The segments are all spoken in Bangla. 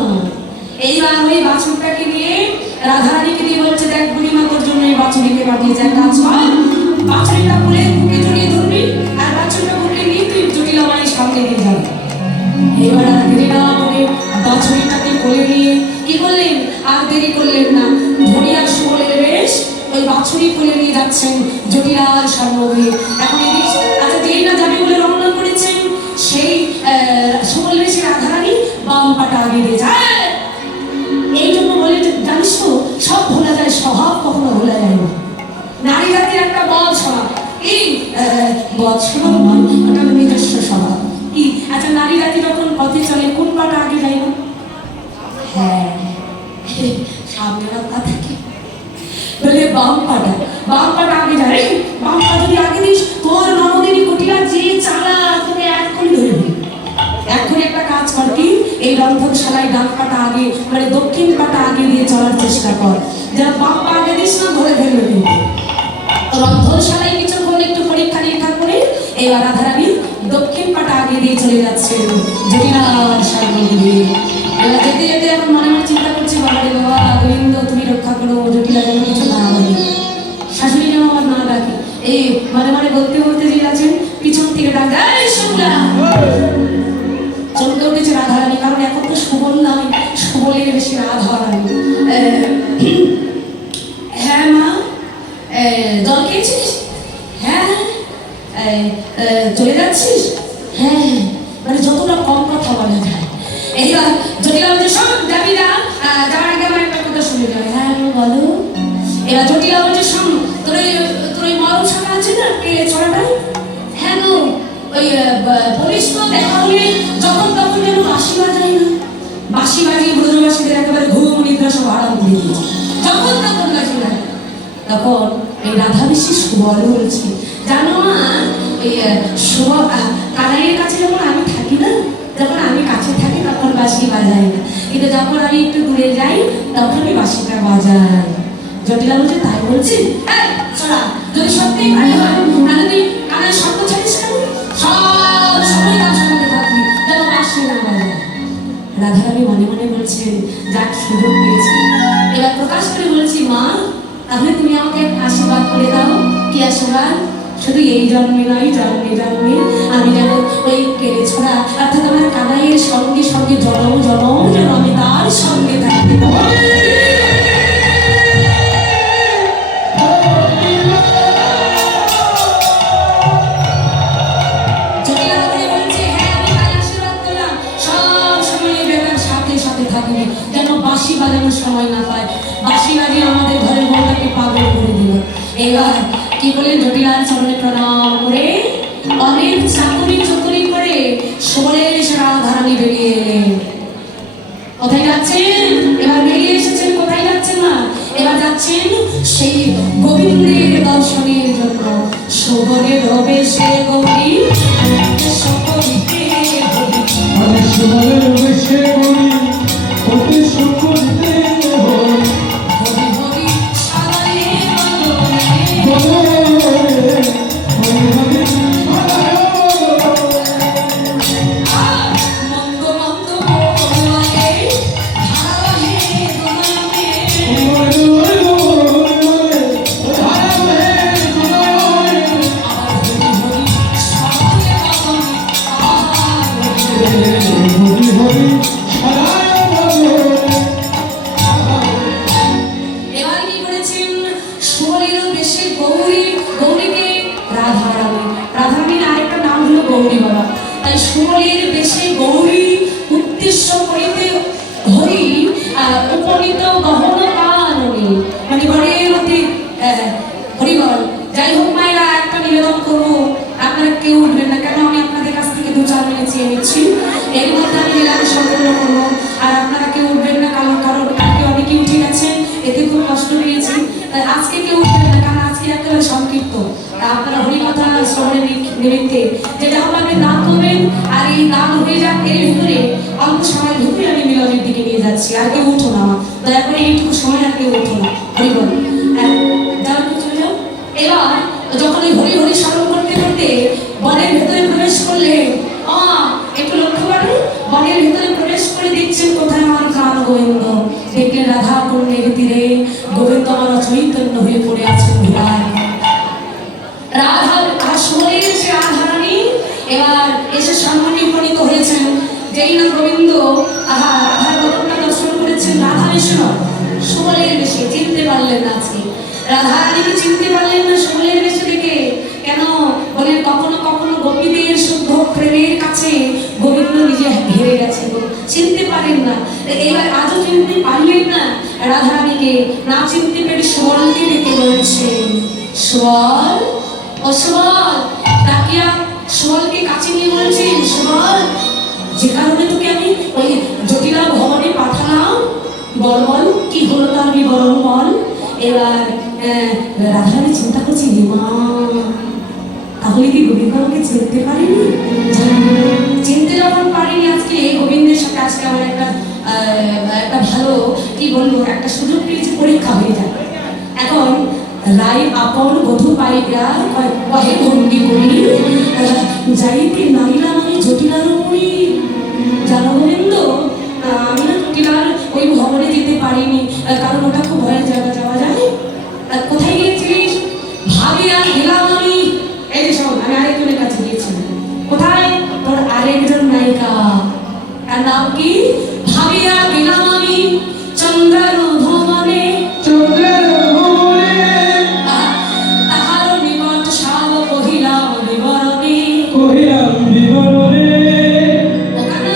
না। এইবার ওই বাছুরটাকে নিয়ে রাধারানীকে দিয়ে বলছে, দেখ বুড়িমা তোর জন্য এই বাছুরিকে পাঠিয়েছে, এক কাজ কর, বাছুরিটা বলে বুকে জড়িয়ে ধরবি আর বাছুরটা বুকে নিয়ে তুই জটিলা মায়ের সামনে দিয়ে যাবি। এবার আর দেরি না করে বাছুরিটাকে কোলে নিয়ে কি করলেন, আর দেরি করলেন না, ধরিয়ার সুবলের বেশ ওই বাছুরি কোলে নিয়ে যাচ্ছেন জটিলার সামনে। এখন এদিক আচ্ছা যেই না যাবে বলে রওনা করেছেন, সেই সুবল বেশে রাধারানী বাম পাটা আগে দিয়ে যায়। এই জন্য বলে জানিস তো, সব ভোলা যায়, স্বভাব কখনো ভোলা যায় না। নারী জাতির একটা বদ স্বভাব, এই বদ স্বভাব নয়, ওটা নিজস্ব স্বভাব। কি আচ্ছা, নারী জাতি যখন পথে চলে কোন পাটা আগে যায় না? হ্যাঁ, সামনে রাখা থাকে বলে বাম পাটা আগে যায়। বাম পা যদি আগে দিস, তোর ননদিনী কুটিরা যে চালা তোকে এক্ষুনি ধরবি। এক্ষুনি একটা কাজ কর, কি এই রন্ধনশালায় ডান পাটা আগে মানে দক্ষিণ পাটা আগে দিয়ে চলার চেষ্টা কর, যেন বাম পা আগে দিস না, ধরে ফেলবে কিন্তু। রন্ধনশালায় কিছুক্ষণ একটু পরীক্ষা নিরীক্ষা করে এবার রাধারানী দক্ষিণ পাটা আগে দিয়ে চলে যাচ্ছে জটিলার সামনে দিয়ে। এবার যেতে যেতে এখন মনে মনে চিন্তা করছি, বাবা রে বাবা, গোবিন্দ তুমি রক্ষা করো, জটিলা যেন কিছু না বলে, শাশুড়ি যেন আমার না ডাকে। এই মনে মনে বলতে বলতে যে আছেন, পিছন থেকে ডাক, এই শুনলা, চমকে উঠেছে রাধারানী, কারণ এখন তো সুবল নয়, সুবলের বেশি রাধারানী। হ্যাঁ মা, জল খেয়েছিস? হ্যাঁ। চলে যাচ্ছিস? হ্যাঁ, মানে যতটা কম কথা বলা যায়। এইবার জটিলা বলছে, শোন যাবি না, যাওয়ার আগে আমার একটা কথা শুনে যাবে। হ্যাঁ বলো। এবার জটিলা বলছে, শোন তোর ওই মরম শাখা আছে না, ছড়াটাই, হ্যাঁ গো ওই বলিস তো, দেখা হলে যখন তখন যেন বাঁশি বাজাই না, বাঁশি বাজিয়ে ব্রজবাসীদের একেবারে ঘুম নিদ্রা সব আরাম দিয়ে দিয়েছে, যখন তখন বাঁশি বাজে। তখন এই রাধা বেশি সুবল বলছি, জানো মা, ওই কানাইয়ের কাছে যখন আমি থাকি না, যখন আমি কাছে থাকি তখন বাঁশি বাজাই না, কিন্তু যখন আমি একটু দূরে যাই তখনই বাঁশিটা বাজাই। জটিলা বলছে, তাই বলছি? যদি সত্যি ভাই হয় তাহলে তুই কানের শব্দ ছাড়িস কেন? সব সময় তার সঙ্গে থাকবি, যেন বাঁশি না বাজায়। রাধারানী মনে মনে বলছেন, যাক সুযোগ পেয়েছি। এবার প্রকাশ করে বলছি, মা তাহলে তুমি আমাকে আশীর্বাদ করে দাও। কি আশীর্বাদ? শুধু এই জন্মে নয়, জন্মে জন্মে আমি যেন ওই কেড়ে ছড়া অর্থাৎ আমার কানাইয়ের সঙ্গে সঙ্গে জনম জনম যেন আমি তার সঙ্গে থাকতে পারি। যেন বাঁশি বাজানোর সময় না পায়, বাঁশি বাজিয়ে আমাদের ঘরের বউটাকে পাগল করে দিল। এবার কি বলেন, জটিলার চরণে প্রণাম করে অনেক চাকরি চুকরি করে সুবলের রাধারানী বেরিয়ে এলেন। কোথায় যাচ্ছেন? এবার বেরিয়ে এসেছেন, কোথায় যাচ্ছেন না, এবার যাচ্ছেন সেই গোবিন্দের দর্শনের জন্য। সুবলের বেশে গৌরী সকলকে বলি, সুবলের বেশে গৌরী অতি সকলকে বলি, হরি হরি সারায়ে বলে, হরি হরি সারায়ে মন্দ মন্দ বলে ধারাহে গুণামে, সুবলের বেশে গৌরী উদ্দেশ্য করিতে হরি উপনীত গহন কাননে, মানে ঘরের অতি হরিবল। যাই হোক মায়েরা, একটা নিবেদন করবো, আপনারা কেউ উঠবেন না, কেন আমি আপনাদের কাছ থেকে 2-4 মিনিট চেয়ে নিচ্ছি, এর মধ্যে আমি মেলাকে সম্পূর্ণ করবো। আর আপনারা কেউ উঠবেন না, কারণ কালকে অনেকেই উঠে গেছেন, এতে খুব কষ্ট পেয়েছি। আজকে কেউ উঠবেন না, কারণ আজকে একটা সংকীর্তন, আপনারা হরিকথা শ্রবণের নিমিত্তে যেটা হবে আপনি দান করবেন। আর এই দান হয়ে যাক, এর ভিতরে অল্প সময়ের ভিতরে আমি মিলনের দিকে নিয়ে যাচ্ছি। আর কেউ উঠো না, দয়া করে এইটুকু সময় আর কেউ উঠো না, হরিবল যাও চলে যাও। এবার যখন ওই হরি হরি স্মরণ করতে করতে বনের ভেতরে প্রবেশ করলে, একটু লক্ষ্য করেন, বনের ভেতরে প্রবেশ করে দেখছেন কোথায় আমার গোবিন্দ দেখলেন রাধা কুণ্ডের তীরে গোবিন্দ আমার চৈতন্য হয়ে পড়ে আছেন ভিড়ায়। রাধা সুমনের সে রাধারানী এবার এসে সামনে উপনীত হয়েছেন। যেই না গোবিন্দ রাধার বদনটা দর্শন করেছেন, রাধা বেশে সুমনের বেশে চিনতে পারলেন না। আজকে রাধারানীকে চিনতে পারলেন না সুমনের বেশে দেখে। কেন বলেন, কখনো কখনো গোপীদের শুদ্ধ প্রেমের কাছে গোবিন্দ নিজে হেরে গেছেন, চিনতে পারেন না। এবার আজও চিনতে পারলেন না রাধারানীকে। না চিনতে পেরে সুবলকে ডেকে বলছেন, সুবল ও সুবল। ডাকিয়া সুবলকে কাছে নিয়ে বলছেন, সুবল যে কারণে তোকে আমি ওই জটিলা ভবনে পাঠালাম, বল বল কি হলো তার বিবরণ বল। এবার রাধারানী চিন্তা করছি, মা তাহলে কি গোবিন্দ আমাকে চিনতে পারেনি? চিনতে যখন পারিনি, আজকে গোবিন্দের সাথে আজকে আমার একটা ভালো কি বলবো একটা সুযোগ পেয়েছি, পরীক্ষা হয়ে যায়। এখন রাই আপন বধূ পাইয়া কহে ভঙ্গি করি, যাইতে নাইলাম আমি জটিলার মুড়ি। জানো গোবিন্দ, আমি না জটিলার ওই ভবনে যেতে পারিনি, কারণ ওটা খুব ভয়ের জায়গা, যাওয়া যায়। কোথায় গিয়েছিলিস? ভাবিয়া গেলাম আমি। এই যে শোন, আমি আরেকজনের কাছে গিয়েছিলাম। কোথায়? তোর আরেকজন নায়িকা, তার নাম কি? ভাবিয়া গেলাম আমি চন্দ্রের ভবনে, চন্দ্রের ভবনে তাহার নিকট সব কহিলাম বিবরণে, কহিলাম বিবরণে। ওখানে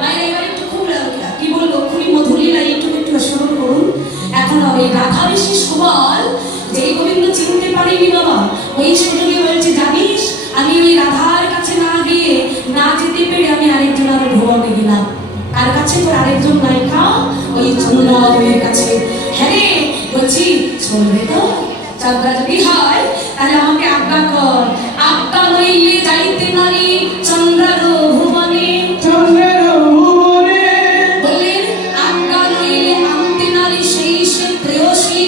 বাইরে এবার একটু খুব কি বলবো, খুবই মধুলীলা একটু একটু স্মরণ করুন। এখন ওই রাধা বেশি সুবল যেই গোবিন্দ চিনতে পারিনি বাবা, ওই সুযোগে বলছে, জানিস আমি ওই রাধার কাছে না গিয়ে না যেতে পেরে আমি আরেকজন আরো ভবনে গেলাম। কার কাছে? তোর আরেকজন নায়িকা ওই চন্দ্রের কাছে। হ্যাঁ রে, বলছি চলবে তো? চন্দ্রা যদি হয় তাহলে আমাকে আজ্ঞা কর। আজ্ঞা নইলে যাইতে নারী চন্দ্রের ভুবনে, চন্দ্রের ভুবনে। বললেন আজ্ঞা নইলে আনতে নারী সেই সে প্রেয়সী,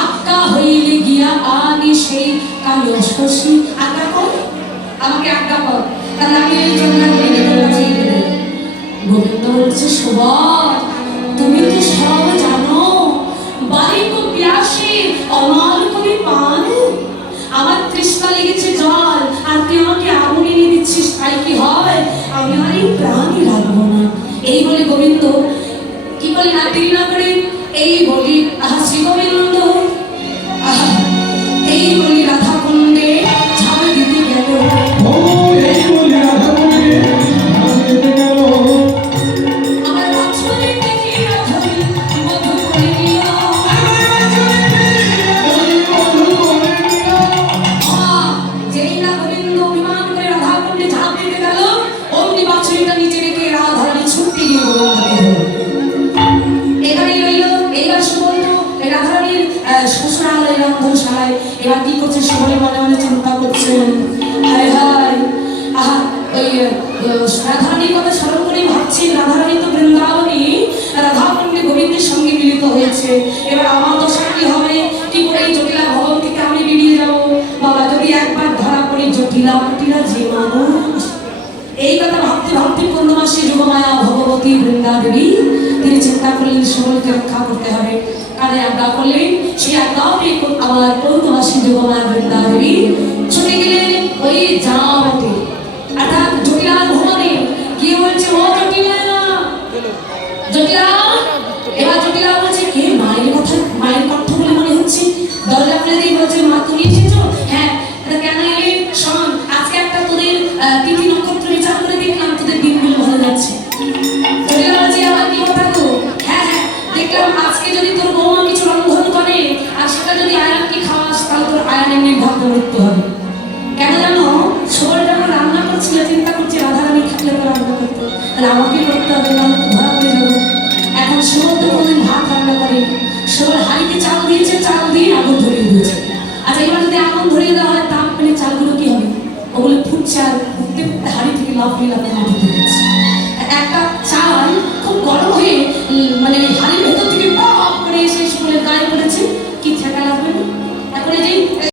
আজ্ঞা হইলে গিয়া আনি সেই কালো শশী। আজ্ঞা কর, আমাকে আজ্ঞা কর, তাহলে আমি এই চন্দ্রের কাছে গিয়ে দেব। গোবিন্দ বলছে, সুবল তুমি তো সব জানো, বারিক পিয়াসে অমল কবি পান। আমার তৃষ্ণা লেগেছে জল, আর তুই আমাকে আগুন এনে দিচ্ছিস, তাই কি হয়? আমি আর এই প্রাণই রাখবো না। এই বলে গোবিন্দ কি বলে না দেরি না করে এই বলি শ্রী গোবিন্দ এই বলি রাধা কুণ্ডে ঝাঁপ দিতে গেল। এবার কি করছে সবাই মনে মনে চিন্তা করছেন, হায় হায় আহা ওই রাধারানীর কথা স্মরণ করে ভাবছি, রাধারানী তো বৃন্দাবনী রাধাকুণ্ডে গোবিন্দের সঙ্গে মিলিত হয়েছে। এবার আমার দশা কি হবে? কি করে এই জটিলা ভবন থেকে আমি বেরিয়ে যাবো? বাবা যদি একবার ধরা পড়ি, জটিলা জটিলা যে মানুষ। এই কথা ভাবতে ভাবতে পূর্ণমাসী যোগমায়া ভগবতী বৃন্দা দেবী তিনি চিন্তা করলেন সকলকে রক্ষা করতে হবে। কানে আজ্ঞা করলেন, সেই আজ্ঞা পেয়ে আমার পূর্ণমাসী যোগমায়া বৃন্দা দেবী ছুটে গেলেন ওই জামাতে, অর্থাৎ জটিলার ভবনে গিয়ে বলছে, ও জটিলা, জটিলা। এবার